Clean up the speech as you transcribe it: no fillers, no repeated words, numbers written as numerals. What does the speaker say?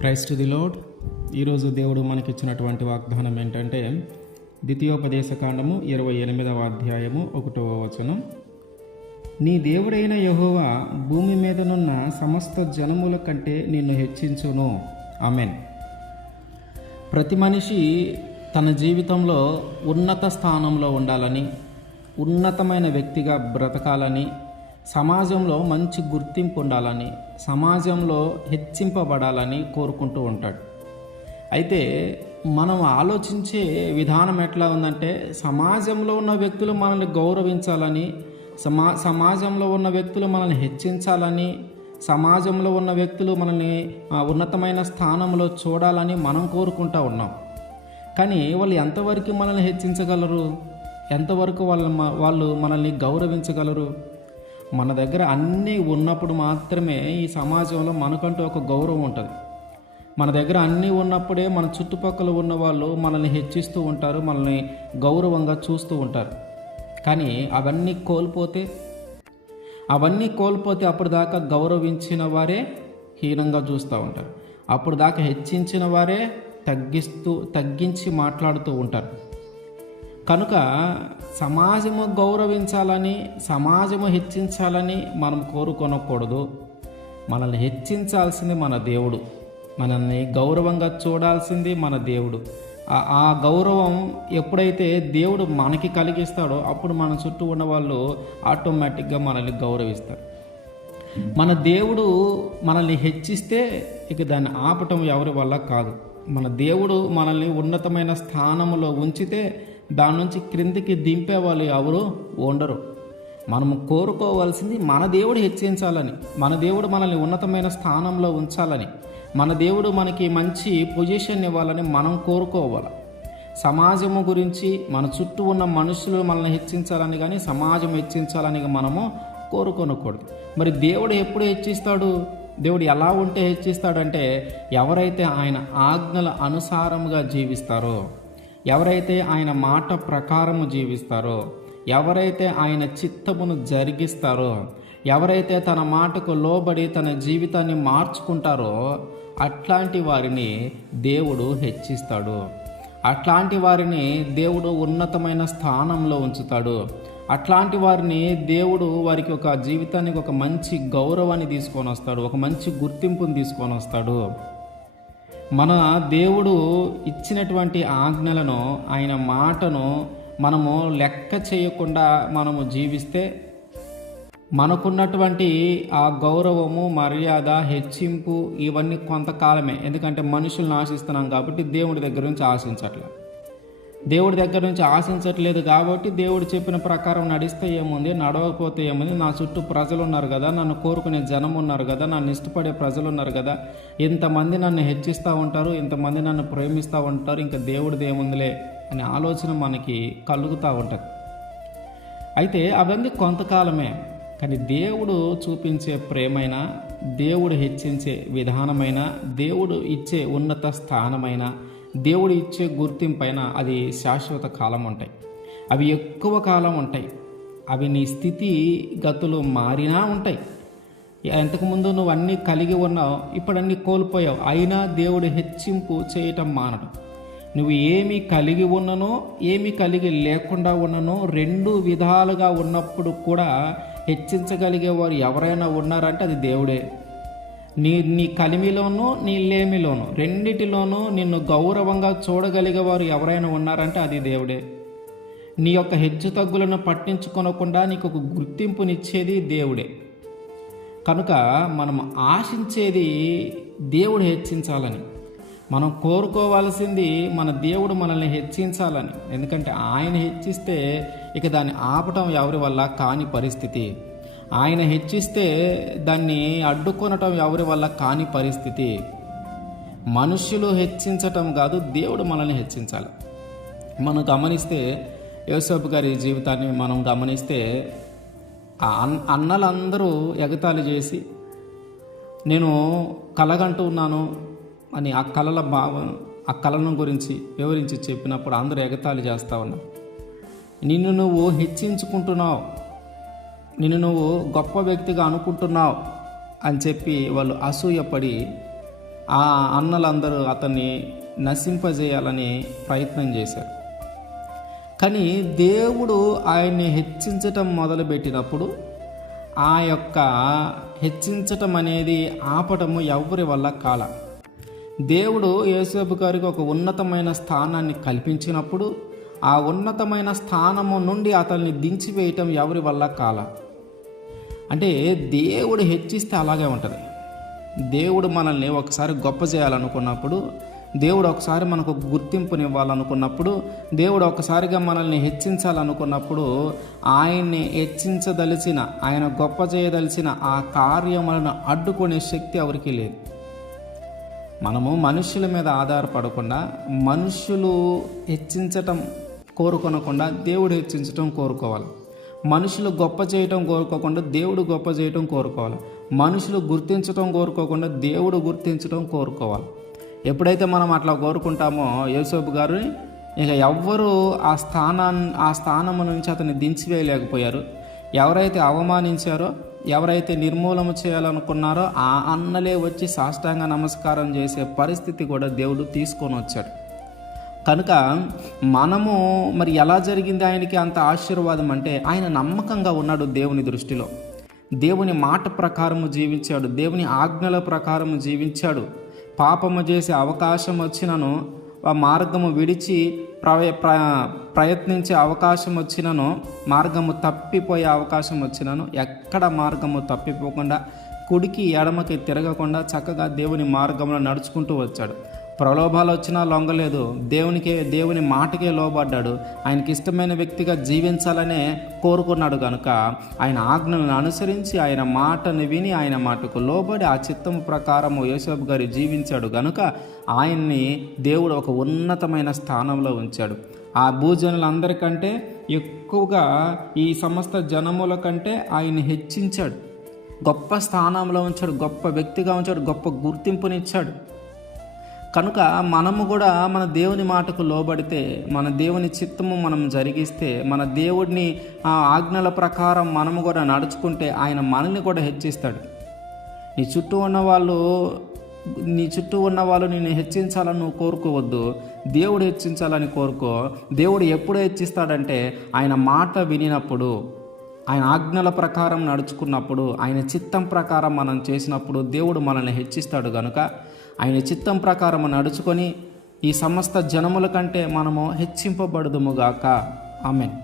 Praise to the lord. ఈరోజు దేవుడు మనకిచ్చినటువంటి వాగ్దానం ఏంటంటే ద్వితీయోపదేశకాండము 28వ అధ్యాయము 1వ వచనం. నీ దేవుడైన యెహోవా భూమి మీదనున్న సమస్త జనముల కంటే నిన్ను హెచ్చించును. ఆమేన్. ప్రతి మనిషి తన జీవితంలో ఉన్నత స్థానంలో ఉండాలని, ఉన్నతమైన వ్యక్తిగా బ్రతకాలని, సమాజంలో మంచి గుర్తింపు ఉండాలని, సమాజంలో హెచ్చింపబడాలని కోరుకుంటూ ఉంటాడు. అయితే మనం ఆలోచించే విధానం ఎట్లా ఉందంటే, సమాజంలో ఉన్న వ్యక్తులు మనల్ని గౌరవించాలని, సమాజంలో ఉన్న వ్యక్తులు మనల్ని హెచ్చించాలని, సమాజంలో ఉన్న వ్యక్తులు మనల్ని ఉన్నతమైన స్థానంలో చూడాలని మనం కోరుకుంటూ ఉన్నాం. కానీ వాళ్ళు ఎంతవరకు మనల్ని హెచ్చించగలరు? ఎంతవరకు వాళ్ళు మనల్ని గౌరవించగలరు? మన దగ్గర అన్నీ ఉన్నప్పుడు మాత్రమే ఈ సమాజంలో మనకంటూ ఒక గౌరవం ఉంటుంది. మన దగ్గర అన్నీ ఉన్నప్పుడే మన చుట్టుపక్కల ఉన్న వాళ్ళు మనల్ని హెచ్చిస్తూ ఉంటారు, మనల్ని గౌరవంగా చూస్తూ ఉంటారు. కానీ అవన్నీ కోల్పోతే అప్పుడు దాకా గౌరవించిన వారే హీనంగా చూస్తూ ఉంటారు. అప్పుడు దాకా హెచ్చించిన వారే తగ్గించి మాట్లాడుతూ ఉంటారు. కనుక సమాజము గౌరవించాలని, సమాజము హెచ్చించాలని మనం కోరుకొనకూడదు. మనల్ని హెచ్చించాల్సింది మన దేవుడు, మనల్ని గౌరవంగా చూడాల్సింది మన దేవుడు. ఆ గౌరవం ఎప్పుడైతే దేవుడు మనకి కలిగిస్తాడో అప్పుడు మన చుట్టూ ఉన్న వాళ్ళు ఆటోమేటిక్గా మనల్ని గౌరవిస్తారు. మన దేవుడు మనల్ని హెచ్చిస్తే ఇక దాన్ని ఆపటం ఎవరి వల్ల కాదు. మన దేవుడు మనల్ని ఉన్నతమైన స్థానంలో ఉంచితే దాని నుంచి క్రిందికి దింపే వాళ్ళు ఎవరు ఉండరు. మనము కోరుకోవాల్సింది మన దేవుడు హెచ్చించాలని, మన దేవుడు మనల్ని ఉన్నతమైన స్థానంలో ఉంచాలని, మన దేవుడు మనకి మంచి పొజిషన్ ఇవ్వాలని మనం కోరుకోవాలి. సమాజము గురించి, మన చుట్టూ ఉన్న మనుషులు మనల్ని హెచ్చించాలని కానీ, సమాజం హెచ్చించాలని మనము కోరుకోనకూడదు. మరి దేవుడు ఎప్పుడు హెచ్చిస్తాడు? దేవుడు ఎలా ఉంటే హెచ్చిస్తాడంటే, ఎవరైతే ఆయన ఆజ్ఞల అనుసారముగా జీవిస్తారో, ఎవరైతే ఆయన మాట ప్రకారము జీవిస్తారో, ఎవరైతే ఆయన చిత్తమును జరిగిస్తారో, ఎవరైతే తన మాటకు లోబడి తన జీవితాన్ని మార్చుకుంటారో అట్లాంటి వారిని దేవుడు హెచ్చిస్తాడు. అట్లాంటి వారిని దేవుడు ఉన్నతమైన స్థానంలో ఉంచుతాడు. అట్లాంటి వారిని దేవుడు వారికి ఒక జీవితానికి ఒక మంచి గౌరవాన్ని తీసుకొని వస్తాడు, ఒక మంచి గుర్తింపుని తీసుకొని వస్తాడు. మన దేవుడు ఇచ్చినటువంటి ఆజ్ఞలను, ఆయన మాటను మనము లెక్క చేయకుండా మనము జీవిస్తే మనకున్నటువంటి ఆ గౌరవము, మర్యాద, హెచ్చింపు ఇవన్నీ కొంతకాలమే. ఎందుకంటే మనుషులను ఆశిస్తున్నాం కాబట్టి దేవుడి దగ్గర నుంచి ఆశించట్లేదు కాబట్టి దేవుడు చెప్పిన ప్రకారం నడిస్తే ఏముంది, నడవకపోతే ఏముంది, నా చుట్టూ ప్రజలు ఉన్నారు కదా, నన్ను కోరుకునే జనం ఉన్నారు కదా, నన్ను ఇష్టపడే ప్రజలు ఉన్నారు కదా, ఇంతమంది నన్ను హెచ్చిస్తూ ఉంటారు, ఇంతమంది నన్ను ప్రేమిస్తూ ఉంటారు, ఇంకా దేవుడిది ఏముందిలే అనే ఆలోచన మనకి కలుగుతూ ఉంటుంది. అయితే అవన్నీ కొంతకాలమే. కానీ దేవుడు చూపించే ప్రేమైన, దేవుడు హెచ్చించే విధానమైన, దేవుడు ఇచ్చే ఉన్నత స్థానమైన, దేవుడు ఇచ్చే గుర్తింపైన అది శాశ్వత కాలం ఉంటాయి. అవి ఎక్కువ కాలం ఉంటాయి. అవి నీ స్థితి గతులు మారినా ఉంటాయి. ఇంతకుముందు నువ్వు అన్నీ కలిగి ఉన్నావు, ఇప్పుడు అన్నీ కోల్పోయావు, అయినా దేవుడు హెచ్చింపు చేయటం మానడు. నువ్వు ఏమి కలిగి ఉన్ననో, ఏమి కలిగి లేకుండా ఉన్ననో, రెండు విధాలుగా ఉన్నప్పుడు కూడా హెచ్చించగలిగేవారు ఎవరైనా ఉన్నారంటే అది దేవుడే. నీ కలిమిలోనూ నీ లేమిలోనూ రెండిటిలోనూ నిన్ను గౌరవంగా చూడగలిగేవారు ఎవరైనా ఉన్నారంటే అది దేవుడే. నీ యొక్క హెచ్చు తగ్గులను పట్టించుకొనకుండా నీకు ఒక గుర్తింపునిచ్చేది దేవుడే. కనుక మనం ఆశించేది దేవుడు హెచ్చించాలని, మనం కోరుకోవాల్సింది మన దేవుడు మనల్ని హెచ్చించాలని. ఎందుకంటే ఆయన హెచ్చిస్తే ఇక దాన్ని ఆపటం ఎవరి వల్ల కాని పరిస్థితి. ఆయన హెచ్చిస్తే దాన్ని అడ్డుకొనటం ఎవరి వల్ల కాని పరిస్థితి. మనుష్యులు హెచ్చించటం కాదు, దేవుడు మనల్ని హెచ్చించాలి. మనం గమనిస్తే యోసేపు గారి జీవితాన్ని మనం గమనిస్తే, ఆ అన్నలందరూ ఎగతాళి చేసి నేను కలగంటూ ఉన్నాను అని ఆ కళలను గురించి వివరించి చెప్పినప్పుడు అందరూ ఎగతాళి చేస్తూ ఉన్నారు. నిన్ను నువ్వు హెచ్చించుకుంటున్నావు, నిన్ను నువ్వు గొప్ప వ్యక్తిగా అనుకుంటున్నావు అని చెప్పి వాళ్ళు అసూయపడి ఆ అన్నలందరూ అతన్ని నశింపజేయాలని ప్రయత్నం చేశారు. కానీ దేవుడు ఆయన్ని హెచ్చించటం మొదలుపెట్టినప్పుడు ఆ యొక్క హెచ్చించటం అనేది ఆపటము ఎవరి వల్ల కాల. దేవుడు యోసేపు గారికి ఒక ఉన్నతమైన స్థానాన్ని కల్పించినప్పుడు ఆ ఉన్నతమైన స్థానము నుండి అతన్ని దించివేయటం ఎవరి వల్ల కాల. అంటే దేవుడు హెచ్చిస్తే అలాగే ఉంటుంది. దేవుడు మనల్ని ఒకసారి గొప్ప చేయాలనుకున్నప్పుడు, దేవుడు ఒకసారి మనకు గుర్తింపునివ్వాలనుకున్నప్పుడు, దేవుడు ఒకసారిగా మనల్ని హెచ్చించాలనుకున్నప్పుడు, ఆయన్ని హెచ్చించదలిచిన, ఆయన గొప్ప చేయదలిచిన ఆ కార్యములను అడ్డుకునే శక్తి ఎవరికీ లేదు. మనము మనుషుల మీద ఆధారపడకుండా, మనుషులు హెచ్చించటం కోరుకొనకుండా దేవుడు హెచ్చించటం కోరుకోవాలి. మనుషులు గొప్ప చేయటం కోరుకోకుండా దేవుడు గొప్ప చేయటం కోరుకోవాలి. మనుషులు గుర్తించటం కోరుకోకుండా దేవుడు గుర్తించటం కోరుకోవాలి. ఎప్పుడైతే మనం అట్లా కోరుకుంటామో యోసేపు గారిని ఇక ఎవ్వరూ ఆ స్థానము నుంచి అతన్ని దించివేయలేకపోయారు. ఎవరైతే అవమానించారో, ఎవరైతే నిర్మూలన చేయాలనుకున్నారో ఆ అన్నలే వచ్చి సాష్టాంగ నమస్కారం చేసే పరిస్థితి కూడా దేవుడు తీసుకొని వచ్చాడు. కనుక మనము మరి ఎలా జరిగింది ఆయనకి అంత ఆశీర్వాదం అంటే, ఆయన నమ్మకంగా ఉన్నాడు దేవుని దృష్టిలో. దేవుని మాట ప్రకారము జీవించాడు, దేవుని ఆజ్ఞల ప్రకారము జీవించాడు. పాపము చేసే అవకాశం వచ్చినను, ఆ మార్గము విడిచి ప్రయత్నించే అవకాశం వచ్చినను, మార్గము తప్పిపోయే అవకాశం వచ్చినను ఎక్కడ మార్గము తప్పిపోకుండా, కుడికి ఎడమకి తిరగకుండా చక్కగా దేవుని మార్గంలో నడుచుకుంటూ వచ్చాడు. ప్రలోభాలు వచ్చినా లొంగలేదు. దేవుని మాటకే లోబడ్డాడు. ఆయనకి ఇష్టమైన వ్యక్తిగా జీవించాలనే కోరుకున్నాడు. కనుక ఆయన ఆజ్ఞలను అనుసరించి, ఆయన మాటను విని, ఆయన మాటకు లోబడి ఆ చిత్తము ప్రకారము యోసేపు గారు జీవించాడు. కనుక ఆయన్ని దేవుడు ఒక ఉన్నతమైన స్థానంలో ఉంచాడు. ఆ భూజనులందరికంటే ఎక్కువగా ఈ సమస్త జనముల కంటే ఆయన్ని హెచ్చించాడు, గొప్ప స్థానంలో ఉంచాడు, గొప్ప వ్యక్తిగా ఉంచాడు, గొప్ప గుర్తింపునిచ్చాడు. కనుక మనము కూడా మన దేవుని మాటకు లోబడితే, మన దేవుని చిత్తము మనం జరిగిస్తే, మన దేవుడిని ఆ ఆజ్ఞల ప్రకారం మనము కూడా నడుచుకుంటే ఆయన మనల్ని కూడా హెచ్చిస్తాడు. నీ చుట్టూ ఉన్న వాళ్ళు నిన్ను హెచ్చించాలని నువ్వు కోరుకోవద్దు, దేవుడు హెచ్చించాలని కోరుకో. దేవుడు ఎప్పుడు హెచ్చిస్తాడంటే ఆయన మాట వినినప్పుడు, ఆయన ఆజ్ఞల ప్రకారం నడుచుకున్నప్పుడు, ఆయన చిత్తం ప్రకారం మనం చేసినప్పుడు దేవుడు మనల్ని హెచ్చిస్తాడు. కనుక ఆయన చిత్తం ప్రకారం నడుచుకొని ఈ సమస్త జనముల కంటే మనము హెచ్చింపబడుదుముగాక. ఆమేన్.